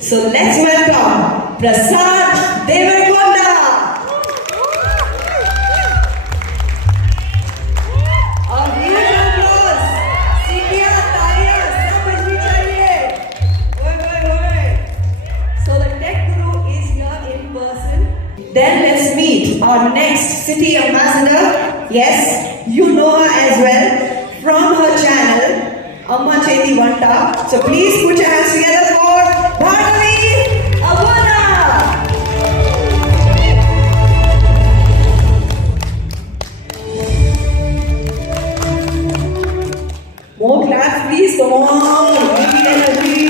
So let's welcome Prasad Devarakonda. और ये applause, सीटियां, तालियां, सब बजनी चाहिए. ओए. So the tech guru is here in person. Then let's meet our next city ambassador. Yes, you know her as well from her channel, Amma Cheti Vanta. So please put your hands together for Bhargavi Avana. More claps, please. Come on, give me energy.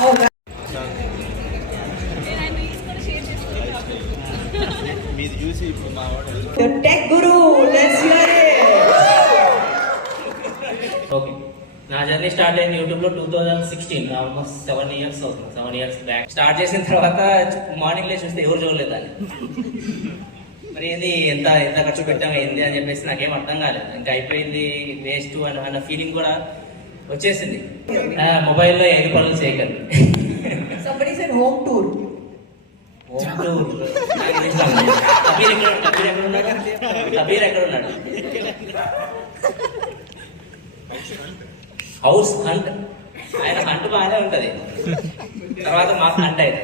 Oh, God. The tech guru, let's hear it. Okay, నా journey start అయింది యూట్యూబ్లో 2016, almost 7 years అవుతుంది. 7 years back start చేసిన తర్వాత morning లేచి చూస్తే ఎవరు చూడలేదు అని. మరి ఏంది ఎంత ఖర్చు పెట్టాము ఏంది అని చెప్పేసి నాకేం అర్థం కాలేదు. ఇంకా అయిపోయింది వేస్ట్ అన్న ఫీలింగ్ కూడా వచ్చేసింది. మొబైల్లో 5 పనులు చేయకండి. Somebody said home tour. Kabir ఎక్కడ ఉన్నాడు? House hunt. ఆయన హంట్ బాగానే ఉంటది, తర్వాత మాకు హంట్ అయితే.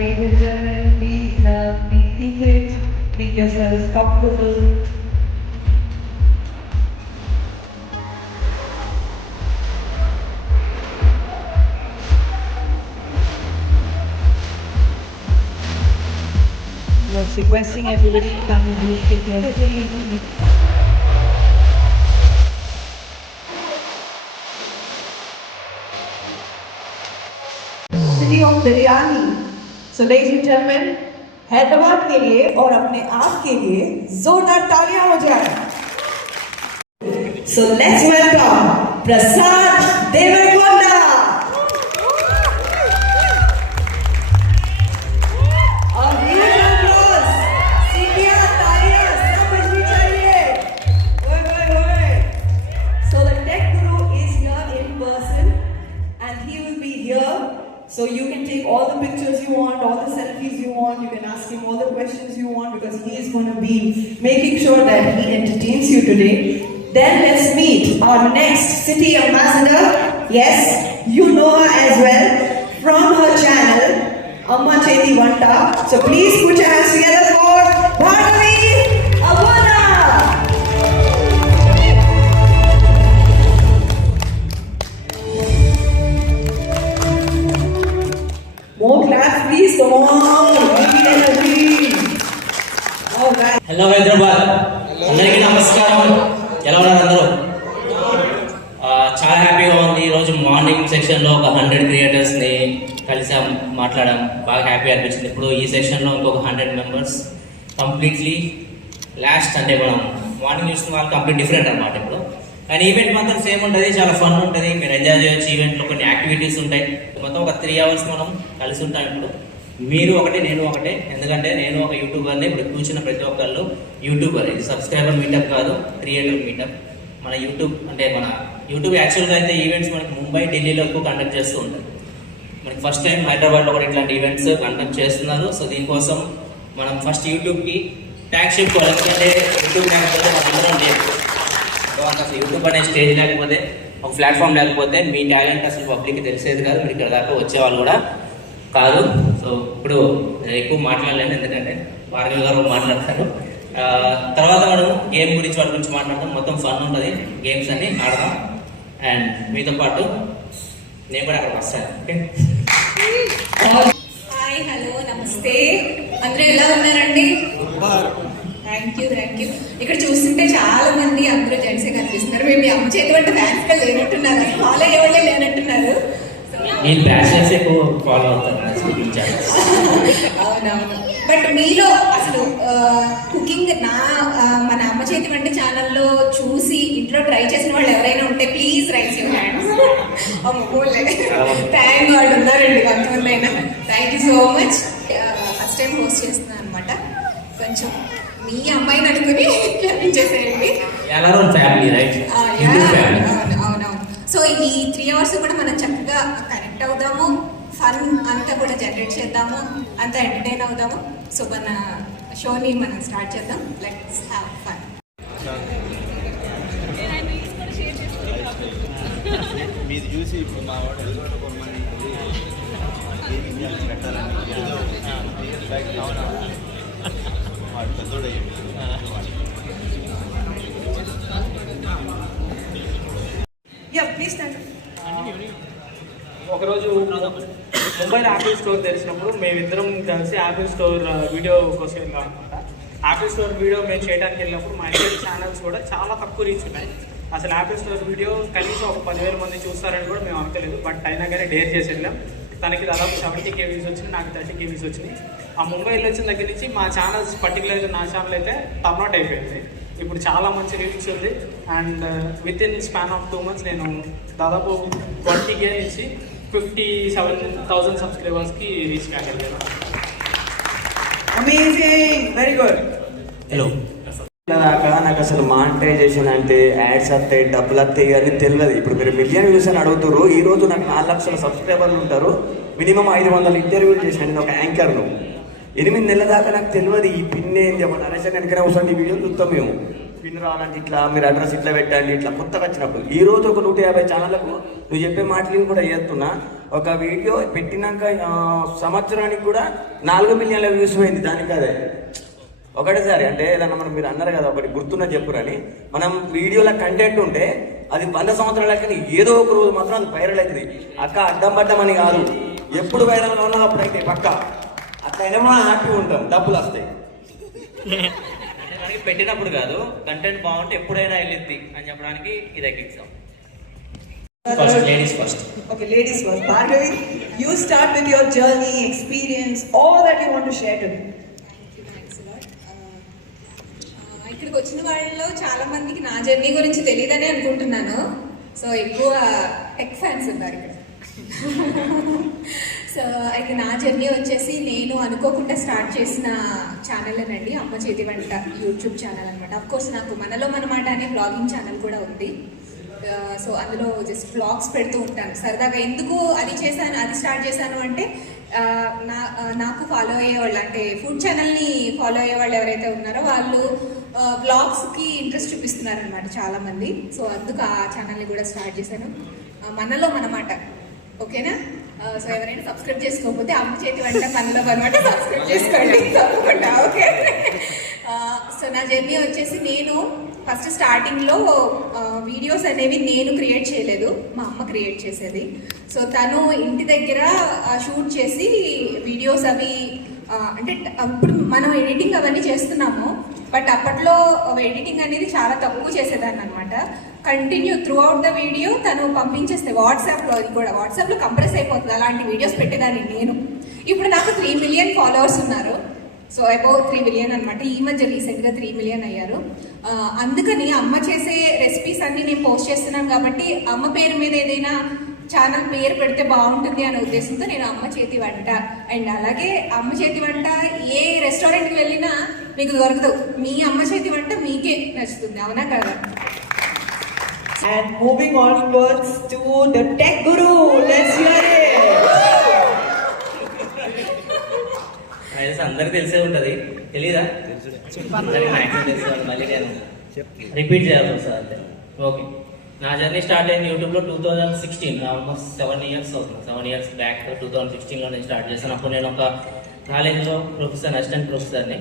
Ladies and gentlemen, please make yourselves comfortable. Was requesting everybody to come and look at their city of biryani. So ladies and gentlemen, Hyderabad के लिए और अपने आप के लिए जोरदार तालियां हो जाए. So let's welcome Prasad Devarakonda. और ये applause, सीटियां, तालियां, सब बजनी चाहिए. ओए. So the tech guru is here in person, and he will be here. So you can take all the pictures you want, all the selfies you want. You can ask him all the questions you want because he is going to be making sure that he entertains you today. Then let's meet our next city ambassador. Yes, you know her as well from her channel, Amma Cheti Vanta. So please put your hands together for Bhargavi Avana. More claps, please. Come on, give me energy. Oh, guys. Hello Hyderabad, అందరికీ నమస్కారం. ఎలా ఉన్నారు అందరూ? చాలా హ్యాపీగా ఉంది. ఈరోజు morning సెక్షన్లో ఒక 100 క్రియేటర్స్ని కలిసాం, మాట్లాడాం. బాగా హ్యాపీ అనిపించింది. ఇప్పుడు ఈ సెక్షన్లో ఇంకొక 100 మెంబర్స్ కంప్లీట్లీ లాస్ట్. అంటే మనం మార్నింగ్ చూసిన వాళ్ళు కంప్లీట్ డిఫరెంట్ అనమాట. ఇప్పుడు కానీ ఈవెంట్ మాత్రం సేమ్ ఉంటుంది, చాలా ఫన్ ఉంటుంది, మీరు ఎంజాయ్ చేయొచ్చు. ఈవెంట్లో కొన్ని యాక్టివిటీస్ ఉంటాయి. మొత్తం ఒక 3 hours మనం కలిసి ఉంటాం. ఇప్పుడు మీరు ఒకటే, నేను ఒకటే. ఎందుకంటే నేను ఒక యూట్యూబర్ని. ఇప్పుడు కూర్చున్న ప్రతి ఒక్కళ్ళు యూట్యూబర్. ఇది సబ్స్క్రైబర్ మీటప్ కాదు, క్రియేటర్ మీటప్. మన యూట్యూబ్ యాక్చువల్గా అయితే ఈవెంట్స్ మనకి ముంబై, ఢిల్లీలో ఎక్కువ కండక్ట్ చేస్తూ ఉంటారు. మనకి ఫస్ట్ టైం హైదరాబాద్లో కూడా ఇట్లాంటి ఈవెంట్స్ కండక్ట్ చేస్తున్నారు. సో దీనికోసం మనం ఫస్ట్ యూట్యూబ్కి ట్యాగ్ షిప్ ఎందుకంటే యూట్యూబ్ లేకపోతే మనందరం లేదు. సో అసలు యూట్యూబ్ అనే స్టేజ్ లేకపోతే, ఒక ప్లాట్ఫామ్ లేకపోతే మీ టాలెంట్ అసలు పబ్లిక్కి తెలిసేది కాదు, మీరు ఇక్కడ దాకా వచ్చేవాళ్ళు కూడా కాదు. సో ఇప్పుడు నేను ఎక్కువ మాట్లాడలేను, ఎందుకంటే భార్గవ్ గారు మాట్లాడతారు. తర్వాత మనం గేమ్ గురించి వాటి గురించి మాట్లాడదాం. మొత్తం ఫన్ ఉంటుంది, గేమ్స్ అన్ని ఆడదాం. అండ్ మీతో పాటు నేను కూడా అక్కడ వస్తాను. ఓకే, హాయ్, హలో, నమస్తే. అందరూ ఎలా ఉన్నారండి? Thank you. ఇక్కడ చూస్తుంటే చాలా మంది అందరూ జెంట్సే కనిపిస్తున్నారు. మేము మీ అమ్మ చేతి వంట ఫ్యాన్స్ గా లేనట్టున్నారు, ఫాలో అయ్యేవాళ్ళే లేనట్టున్నారు. నేను బ్యాచిలర్స్ ఎక్కువ ఫాలో అవుతాను. అవునవును. బట్ మీలో అసలు కుకింగ్ మన అమ్మ చేతి వంట ఛానల్లో చూసి ఇంట్లో ట్రై చేసిన వాళ్ళు ఎవరైనా ఉంటే please rice your hands. Thank God ఉన్నారండి కొంతమంది అయినా. Thank you so much. First time host చేస్తున్నాను అనమాట. కొంచెం మీ అమ్మాయిని అనుకుని క్షమించేసేయండి. అవునవును. సో ఈ 3 hours కూడా మనం చక్కగా కనెక్ట్ అవుదాము, ఫన్ అంతా కూడా జనరేట్ చేద్దాము, అంతా ఎంటర్టైన్ అవుదాము. సో మన షోని మనం స్టార్ట్ చేద్దాం. Let's have fun. మీరు చూసి ఇప్పుడు మా వాడు పెట్టాలని వాడు పెద్దోడు ఒకరోజు ముంబైలో యాపిల్ స్టోర్ తెరిచినప్పుడు మేమిద్దరం కలిసి యాపిల్ స్టోర్ వీడియో కోసం వెళ్ళాం అనమాట. యాపిల్ స్టోర్ వీడియో మేము చేయడానికి వెళ్ళినప్పుడు మా ఇద్దరు ఛానల్స్ కూడా చాలా తక్కువ రీచ్ ఉన్నాయి. అసలు యాపిల్ స్టోర్ వీడియో కనీసం ఒక 10,000 మంది చూస్తారని కూడా మేము అనుకోలేదు. బట్ అయినా కానీ డేర్ చేసి వెళ్ళాం. తనకి దాదాపు 70 KV వచ్చినాయి, నాకు 30 KV వచ్చినాయి. ఆ ముంబై వెళ్ళొచ్చిన దగ్గర నుంచి మా ఛానల్స్, పర్టికులర్గా నా ఛానల్ అయితే టర్న్అవుట్ అయిపోయింది. ఇప్పుడు చాలా మంచి రీచ్ ఉంది. And with in span of 2 months నేను దాదాపు 20K నుంచి 57,000 సబ్స్క్రైబర్స్కి రీచ్ కాగలిగాను. Amazing, very good. హలో, దాకా నాకు అసలు మానిటైజేషన్ అంటే యాడ్స్ వస్తాయి, డబ్బులు వస్తాయి అని తెలియదు. ఇప్పుడు మీరు మిలియన్ వ్యూస్ అని అడుగుతారు. ఈ రోజు నాకు 4 లక్షల సబ్స్క్రైబర్లు ఉంటారు. మినిమం 500 ఇంటర్వ్యూలు చేసిన నేను ఒక యాంకర్ను. 8 నెలల దాకా నాకు తెలియదు ఈ పిన్ ఏంది. ఒక నరేష్ వెనకనే వస్తుంది, ఈ వీడియోలు చూస్తాం మేము. పిన్ రావాలంటే ఇట్లా, మీరు అడ్రస్ ఇట్లా పెట్టండి, ఇట్లా కొత్తగా వచ్చినప్పుడు. ఈ రోజు ఒక 150 ఛానళ్లకు నువ్వు చెప్పే మాటలు కూడా చేస్తున్నా. ఒక వీడియో పెట్టినాక సంవత్సరానికి కూడా 4 మిలియన్ల వ్యూస్ పోయింది. దానికి అదే ఒకటేసారి. అంటే ఏదన్నా మనం, మీరు అన్నారు కదా ఒకటి గుర్తున్న చెప్పురని, మనం వీడియోలో కంటెంట్ ఉంటే అది 100 సంవత్సరాల కానీ ఏదో ఒక రోజు మాత్రం అది వైరల్ అవుతుంది. అక్క అడ్డం పడ్డామని కాదు, ఎప్పుడు వైరల్గా ఉన్నదో అప్పుడైతే పక్క అట్లా అయినా మనం హ్యాపీగా ఉంటాం, డబ్బులు వస్తాయి. మనకి పెట్టినప్పుడు కాదు, కంటెంట్ బాగుంటే ఎప్పుడైనా వెళ్ళిద్ది అని చెప్పడానికి ఇది exam. Ladies first. Okay, ladies first. Bhargavi, you start with your journey, experience, all that you want to share today. ఇక్కడికి వచ్చిన వాళ్ళలో చాలా మందికి నా జర్నీ గురించి తెలియదని అనుకుంటున్నాను. సో ఎక్కువ టెక్ ఫ్యాన్స్ ఉన్నారు ఇక్కడ. సో అయితే నా జర్నీ వచ్చేసి నేను అనుకోకుండా స్టార్ట్ చేసిన ఛానల్నండి, అమ్మ చేతి వంట యూట్యూబ్ ఛానల్ అనమాట. అఫ్కోర్స్ నాకు మనలో మనమాట అనే బ్లాగింగ్ ఛానల్ కూడా ఉంది. సో అందులో జస్ట్ బ్లాగ్స్ పెడుతూ ఉంటాను సరదాగా. ఎందుకు అది స్టార్ట్ చేశాను అంటే నాకు ఫాలో అయ్యేవాళ్ళు, అంటే ఫుడ్ ఛానల్ని ఫాలో అయ్యేవాళ్ళు ఎవరైతే ఉన్నారో వాళ్ళు బ్లాగ్స్కి ఇంట్రెస్ట్ చూపిస్తున్నారు అనమాట చాలామంది. సో అందుకు ఆ ఛానల్ని కూడా స్టార్ట్ చేశాను, మనలో మనమాట. ఓకేనా? సో ఎవరైనా సబ్స్క్రైబ్ చేసుకోకపోతే అమ్మ చేతి వంట మనలో అనమాట సబ్స్క్రైబ్ చేసుకోండి తప్పకుండా. ఓకే. సో నా జర్నీ వచ్చేసి, నేను ఫస్ట్ స్టార్టింగ్లో వీడియోస్ అనేవి నేను క్రియేట్ చేయలేదు, మా అమ్మ క్రియేట్ చేసేది. సో తను ఇంటి దగ్గర షూట్ చేసి వీడియోస్ అవి, అంటే ఇప్పుడు మనం ఎడిటింగ్ అవన్నీ చేస్తున్నాము, బట్ అప్పట్లో ఎడిటింగ్ అనేది చాలా తక్కువ చేసేదాన్ని అనమాట. Continue through out the video తను పంపించేస్తే వాట్సాప్లో, అది కూడా వాట్సాప్లో కంప్రెస్ అయిపోతుంది, అలాంటి వీడియోస్ పెట్టేదాన్ని నేను. ఇప్పుడు నాకు 3 మిలియన్ ఫాలోవర్స్ ఉన్నారు. సో అబౌవ్ 3 మిలియన్ అనమాట. ఈ మధ్య రీసెంట్గా 3 మిలియన్ అయ్యారు. అందుకని అమ్మ చేసే రెసిపీస్ అన్నీ నేను పోస్ట్ చేస్తున్నాను కాబట్టి అమ్మ పేరు మీద ఏదైనా ఛానల్ పేరు పెడితే బాగుంటుంది అనే ఉద్దేశంతో నేను అమ్మ చేతి వంట. అండ్ అలాగే అమ్మ చేతి వంట ఏ రెస్టారెంట్కి వెళ్ళినా మీకు దొరకదు, మీ అమ్మ చేతి వంట మీకే నచ్చుతుంది, అవునా కదా? And moving onwards to the tech guru. Let's hear it. అందరికి తెలిసే ఉంటుంది, తెలీదా? అందరికీ maximum తెలుసు, వాళ్ళు మళ్ళీ నేను రిపీట్ చేయాలి సార్ అంతే. ఓకే, నా జర్నీ స్టార్ట్ అయింది యూట్యూబ్లో 2016, ఆల్మోస్ట్ 7 years అవుతుంది. 7 years బ్యాక్ 2016లో నేను స్టార్ట్ చేశాను. అప్పుడు నేను ఒక కాలేజ్లో ప్రొఫెసర్, అసిస్టెంట్ ప్రొఫెసర్ని.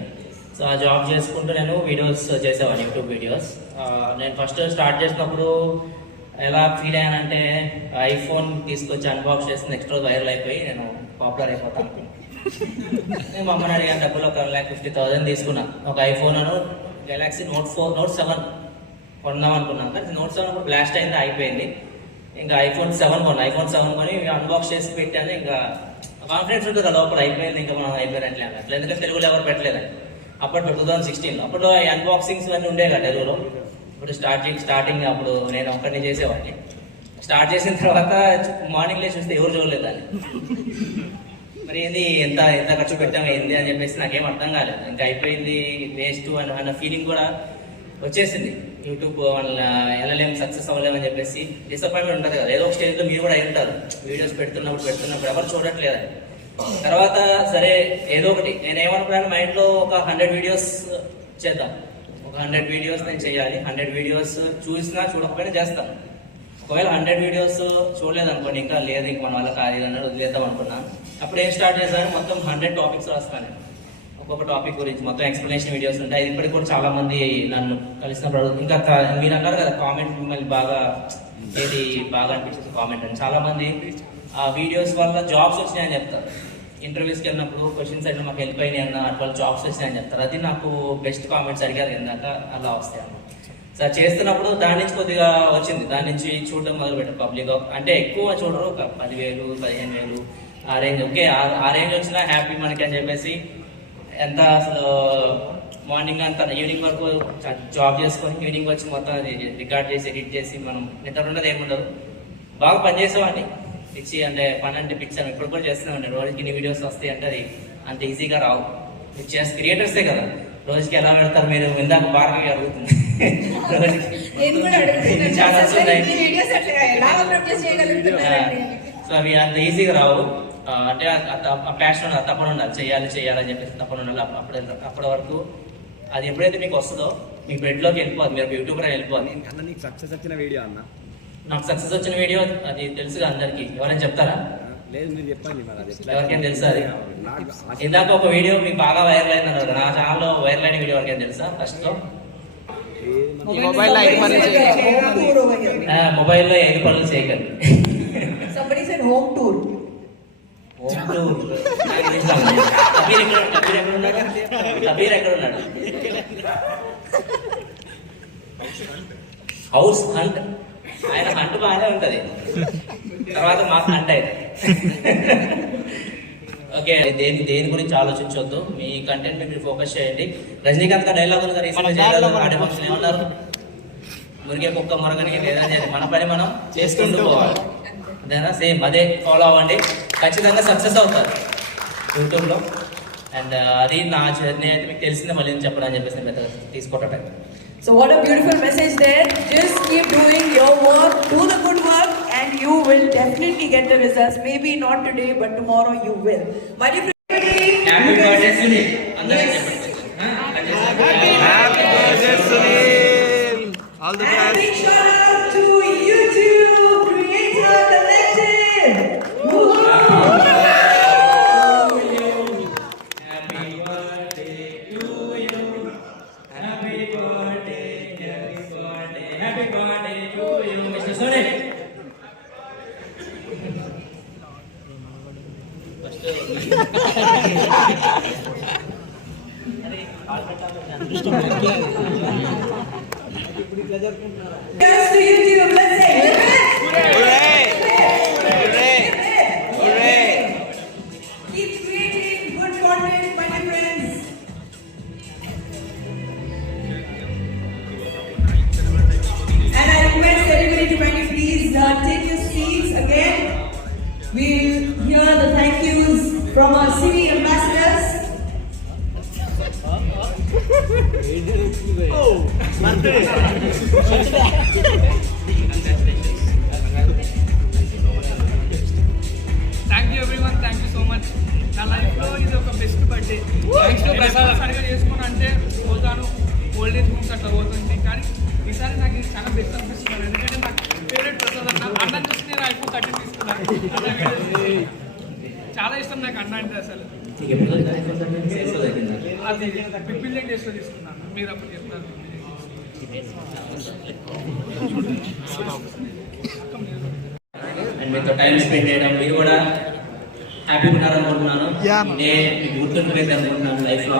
సో ఆ జాబ్ చేసుకుంటూ నేను వీడియోస్ చేసేవాడిని, యూట్యూబ్ వీడియోస్. నేను ఫస్ట్ స్టార్ట్ చేసినప్పుడు ఎలా ఫీల్ అయ్యానంటే, ఐఫోన్ తీసుకొచ్చి అన్బాక్స్ చేసి నెక్స్ట్ రోజు వైరల్ అయిపోయి నేను పాపులర్ అయిపోతాను. నేను మా అమ్మని అడిగాను, డబ్బులు ఒక 1,50,000 తీసుకున్నాను. ఒక ఐఫోన్ గెలాక్సీ నోట్ 7 కొందాం అనుకున్నాను. కానీ నోట్ 7 అప్పుడు బ్లాస్ట్ అయింది, అయిపోయింది. ఇంకా ఐఫోన్ 7 కొని అన్బాక్స్ చేసి పెట్టాను. ఇంకా కాన్ఫిడెన్స్ ఉంటుంది కదా, లోపల అయిపోయింది, ఇంకా మనం అయిపోయినట్లే అట్లా. ఎందుకంటే తెలుగులో ఎవరు పెట్టలేదని అప్పట్లో 2016లో. అప్పట్లో ఈ అన్బాక్సింగ్స్ అన్నీ ఉండేవి కదా తెలుగులో. ఇప్పుడు స్టార్టింగ్ అప్పుడు నేను ఒక్కడిని చేసేవాడిని. స్టార్ట్ చేసిన తర్వాత మార్నింగ్ లేచి చూస్తే ఎవరు చూడలేదని, మరి ఏంది ఎంత ఖర్చు పెట్టాము ఏంది అని చెప్పేసి నాకేం అర్థం కాలేదు. ఇంకా అయిపోయింది, వేస్ట్ అన్న ఫీలింగ్ కూడా వచ్చేసింది. యూట్యూబ్ వల్ల వెళ్ళలేము, సక్సెస్ అవ్వలేమని చెప్పేసి డిసప్పాయింట్మెంట్ ఉంటుంది కదా. ఏదో ఒక స్టేజ్లో మీరు కూడా అయి ఉంటారు, వీడియోస్ పెడుతున్నప్పుడు ఎవరు చూడట్లేదని. తర్వాత సరే ఏదో ఒకటి నేనేమనుకున్నాను, మైండ్లో ఒక 100 వీడియోస్ చేద్దాం, ఒక 100 వీడియోస్ నేను చేయాలి. 100 వీడియోస్ చూసినా చూడకపోయినా చేస్తాను. ఒకవేళ 100 వీడియోస్ చూడలేదనుకోండి, ఇంకా లేదు, ఇంక మన వల్ల కాదు అన్నది వదిలేద్దాం అనుకున్నాను. అప్పుడు ఏం స్టార్ట్ చేశాను, మొత్తం 100 టాపిక్స్ రాస్తాను. ఒక్కొక్క టాపిక్ గురించి మొత్తం ఎక్స్ప్లెనేషన్ వీడియోస్ ఉంటాయి. ఇప్పటికి కూడా చాలా మంది నన్ను కలిసినప్పుడు ఇంకా మీరు అన్నారు కదా కామెంట్, మిమ్మల్ని ఏది బాగా అనిపించింది కామెంట్ అని. చాలా మంది ఆ వీడియోస్ వల్ల జాబ్స్ వచ్చినాయని చెప్తారు. ఇంటర్వ్యూస్కి వెళ్ళినప్పుడు క్వశ్చన్స్ అయితే మాకు హెల్ప్ అయినాయి అన్న, అట్లా జాబ్స్ వచ్చినాయని చెప్తారు. అది నాకు బెస్ట్ కామెంట్స్ అడిగారు ఏంటంట, అలా వస్తాయి అన్న. సార్ చేస్తున్నప్పుడు దాని నుంచి కొద్దిగా వచ్చింది, దాని నుంచి చూడడం మొదలుపెట్టారు పబ్లిక్. అంటే ఎక్కువ చూడరు, ఒక 10,000 15,000 ఆ రేంజ్. ఓకే, ఆ రేంజ్ వచ్చినా హ్యాపీ మనకి అని చెప్పేసి ఎంత అసలు మార్నింగ్ అంతా ఈవినింగ్ వరకు జాబ్ చేసుకొని ఈవినింగ్ వచ్చి మొత్తం అది రికార్డ్ చేసి ఎడిట్ చేసి మనం నిద్ర ఉండదు ఏముండదు. బాగా పనిచేసేవాడిని. పిచ్చి అంటే పని అంటే పిచ్చాను, ఇప్పుడు కూడా చేస్తున్నామండి. రోజుకి ఇన్ని వీడియోస్ వస్తాయి అంటే అది అంత ఈజీగా రావు. చేసి క్రియేటర్సే కదా, రోజుకి ఎలా పెడతారు మీరు? ఇందాక బాగా అడుగుతుంది. సో అవి అంత ఈజీగా రావు. అంటే ఆ ప్యాషన్ ఉండాలి, తప్పని ఉండాలి, చేయాలని చెప్పేసి తప్పని ఉండాలి. అప్పటి వరకు అది ఎప్పుడైతే మీకు వస్తుందో మీ బెడ్లోకి వెళ్ళిపోదు, మీరు యూట్యూబర్ వెళ్ళిపోదు. నీకు సక్సెస్ వచ్చిన వీడియో అన్న, నాకు సక్సెస్ వచ్చిన వీడియో అది తెలుసుగా అందరికి. ఎవరైనా చెప్తారా? లేదు, మీరు చెప్పండి. ఎవరికైనా తెలుసా? అది ఇందాక ఒక వీడియో మీకు బాగా వైరల్ అయిందన్నారు కదా, నా ఛానల్లో వైరల్ అయిన వీడియో ఎవరికైనా తెలుసా? ఫస్ట్ లో మొబైల్లో 5 పనులు చేయకండి. Somebody said home tour. Kabir ఎక్కడ ఉన్నాడు? House hunt. ఆయన హంట్ బాగానే ఉంటది, తర్వాత మాకు హంట్ అయితే. ఓకే, దేని గురించి ఆలోచించవద్దు, మీ కంటెంట్ మీరు ఫోకస్ చేయండి. రజనీకాంత్ డైలాగ్ ఉంది కదా, ఆడే ఫంక్షన్ ఏమన్నారు? మురిగే కుక్క మురగనికి లేదా, మన పని మనం చేసుకుంటూ పోవాలి. అంతేనా? సేమ్ అదే ఫాలో అవ్వండి, ఖచ్చితంగా సక్సెస్ అవుతారు యూట్యూబ్లో. అండ్ అది నా జర్నీ అయితే మీకు తెలిసిందే, మళ్ళీ చెప్పడం చెప్పేసి పెద్దగా తీసుకోవటం. So what a beautiful message there. Just keep doing your work, do the good work, and you will definitely get the results. Maybe not today, but tomorrow you will. My dear friends, happy birthday Sunil. అందరికీ చెప్పండి. Happy birthday Sunil. All the and best. big shout out to YouTube Creator Collective. Yes, to YouTube, let's say Hooray! Hooray! Hooray! keep creating good content, my dear friends. And I request everybody to kindly please take your seats again. We'll hear the thank yous from our city ambassadors. Oh, birthday. అంటే అసలు నీకు ఎప్పుడు sales అయిపోయిందా? అది big డేస్లో తీసుకున్నాను. మీరు అప్పుడు చెప్తారు. అండ్ మీతో టైం స్పెండ్ చేయడం, మీరు కూడా హ్యాపీగా ఉన్నారనుకుంటున్నాను. ఇదే మీకు గుర్తుండిపోయింది అనుకుంటున్నాను లైఫ్లో.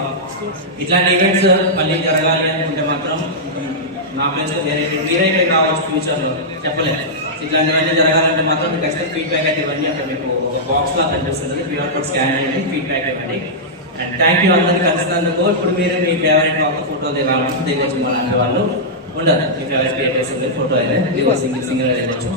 ఇట్లాంటి ఈవెంట్స్ మళ్ళీ జరగాలి అనుకుంటే మాత్రం నా ప్లేస్లో మీరైతే కావచ్చు ఫ్యూచర్లో, చెప్పలేదు. ఇట్లాంటివన్నీ జరగాలంటే మాత్రం మీకు ఖచ్చితంగా ఫీడ్బ్యాక్ అయితే ఇవ్వండి. అంటే మీకు ఒక బాక్స్ లా కనిపిస్తుంది, క్యూఆర్ కోడ్ స్కాన్ అయ్యి ఫీడ్బ్యాక్ ఇవ్వండి. అండ్ థ్యాంక్ యూ అందరికీ కలిసినందుకు. ఇప్పుడు మీరు మీ ఫేవరెట్ వాళ్ళతో ఫోటో దిగాలంటే దిగొచ్చు. అలాంటి వాళ్ళు ఉండదు, మీ ఫేవరెట్ క్రియేటర్స్ ఫోటో అయితే దిగొచ్చు, సింగిల్ సింగిల్ దిగొచ్చు.